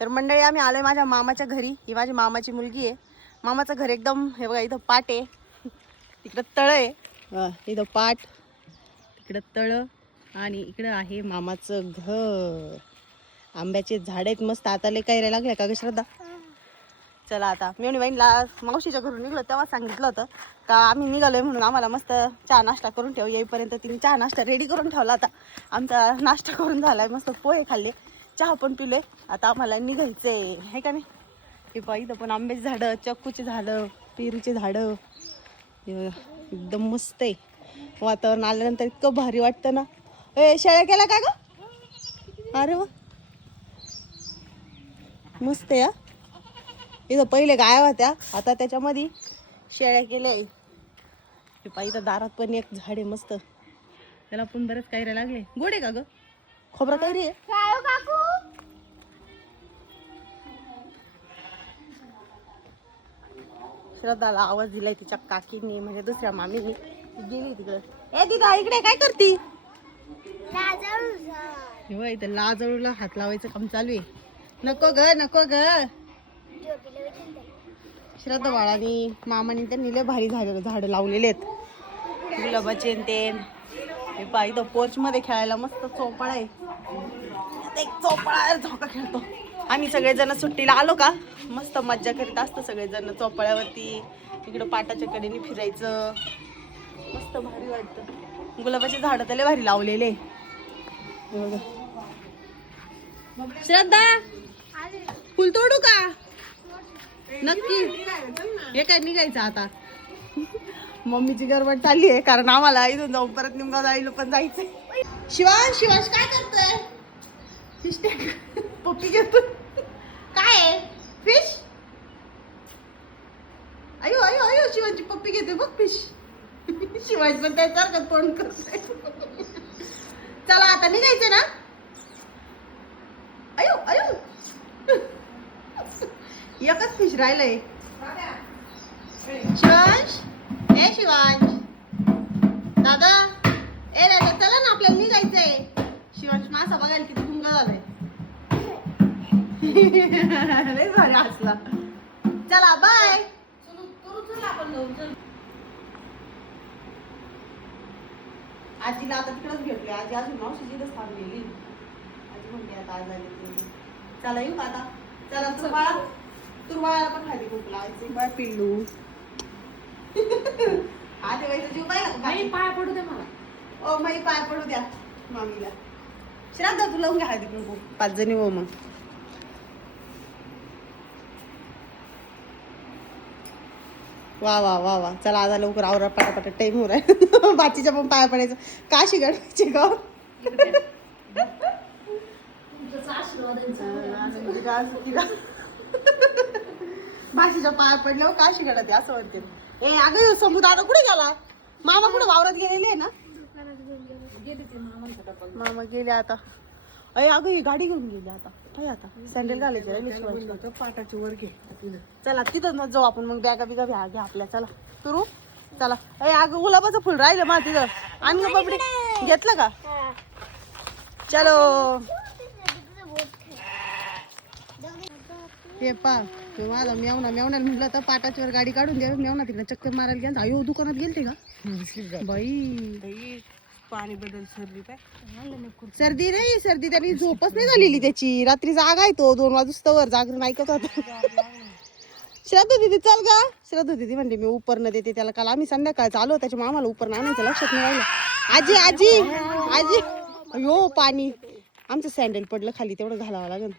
तर मंडळी आम्ही आलोय माझ्या मामाच्या घरी. ही माझी मामाची मुलगी आहे. मामाचं घर एकदम हे बघा, इथं पाट आहे, तिकडं तळ आहे, इथं पाट, तिकडं तळ आणि इकडं आहे मामाचं घर. आंब्याचे झाड आहेत मस्त. आता लय काय लागले का ग श्रद्धा? चला आता मेवणी बाईंला मावशीच्या घरून निघलो तेव्हा सांगितलं होतं का आम्ही निघालोय म्हणून आम्हाला मस्त चहा नाश्ता करून ठेव. येईपर्यंत तिने चहा नाश्ता रेडी करून ठेवला. आता आमचा नाश्ता करून झालाय, मस्त पोहे खाल्ले, चहा पण पिलोय. आता आम्हाला निघायचंय आहे का नाही. हे पाहिजे इथं पण आंब्याची झाडं, चक्कूची झाडं, पेरूची झाडं, एकदम मस्त आहे वातावरण. आल्यानंतर इतकं भारी वाटतं ना. ए शेळ्या केला का ग? अरे वा मस्त आहे. इथं पहिले गाय होत्या, आता त्याच्यामध्ये शेळ्या केल्या. हे पाहिजे दारात पण एक झाड आहे मस्त, त्याला पण बरेच कैऱ्या लागले. गोड आहे का ग? खोबरा कैरी आहे. श्रद्धाला आवाज दिलाय तिच्या काकीने, म्हणजे दुसऱ्या मामीने. गेली तिकडे. ए दिदा इकडे काय करती? इथं लाजळूला हात लावायचं काम चालू आहे. नको ग नको ग. श्रद्धा बाळानी मामाने त्यांनी लय भारी झाड लावलेले आहेत, गुलाबाचे तेन. हे पाय इथं पोर्च मध्ये खेळायला मस्त चोपाळा आहे. एक चोपाळा झोका खेळतो आम्ही सगळेजण. सुट्टीला आलो का मस्त मज्जा करीत असतो सगळेजण चोपाळ्यावरती. इकडं पाटाच्या कडेने फिरायचं, मस्त भारी वाटतं. गुलाबाचे झाड तर लय भारी लावलेले. श्रद्धा फुल तोडू का? नक्की. हे काय निघायचं आता. मम्मीची गडबड चालली आहे कारण आम्हाला इथून जाऊन परत निमगाव जायला पण जायचंय. शिवांश शिवांश काय करतोय? पप्पी घेतो. काय आहे? फिश? अयो अयो अयो शिवांची पप्पी घेते बघ फिश. शिवांश पण त्याच्यासारखं तोंड करतोय. चला आता निघायचं ना. अयो अयो एकच फिश राहिलंय. शिवांश ए शिवांश दादा, ए दादा चला ना आपल्याला निघायचंय. शिवांश मासा बघायला किती गुंग झालाय. लय भारी हसला. चला बाय. आजीला आता तिकडेच भेटले. आजी अजून मावशीचीच थांबलेली. आजी म्हणते आता आज झाली. चला येऊ का आता? चला तुरवाळाला पण खाली खूप लावायचे. बाय पिल्लू. हा ठेवायचं जीव काय पाय पडू द्या मला. ओ माई पाय पडू द्या मामीला. श्राद्धा तू लावून घ्या हळदी कुंकू. 5 जणी हो मग. वा वा वा वा. चला आता लवकर आवरा पटापट, टाइम हो राय. बाचीच्या पण पाया पडायचं. काशी गडवायचे ग. भाषेच्या पाया पडल्यावर काशी गडते असं वाटते. ए अगं समुद्र आता कुठे गेला? मामा कुठे वावरात गेलेले आहे ना. मामा गेले आता. अय अगं ही गाडी घेऊन गेली आता. काय आता सँडल घालायचे पाटाची वर घे. चला तिथं जाऊ आपण मग. बॅगा बिगा घ्या आपल्या. चला तुरू चला. अय अगं गुलाबाचं फुल राहिलं मा तिथं. आणि बाबडी घेतलं का? चलो. हे पा माझा मेवना म्हटलं तर पाटाची वर गाडी काढून दे. मेवना तिकडे चक्कर मारायला गेला. अयो दुकानात गेलते का बाई? पाणी बदल सर्दी काय? सर्दी नाही, सर्दी त्यांनी झोपच नाही झालेली त्याची. रात्री जागा आहे तो 2 वाजूस्तवर जागरण ऐकत होता. श्रद्धा दीदी चल गा. श्रद्धा दीदी म्हणते मी उपरणं देते त्याला. काल आम्ही संध्याकाळचं आलो त्याच्यामुळे आम्हाला उपरणं आणायचं लक्षात नाही राहिलं. आजी आजी आजी अयो पाणी. आमचं सँडल पडलं खाली, तेवढं घालावं लागेल.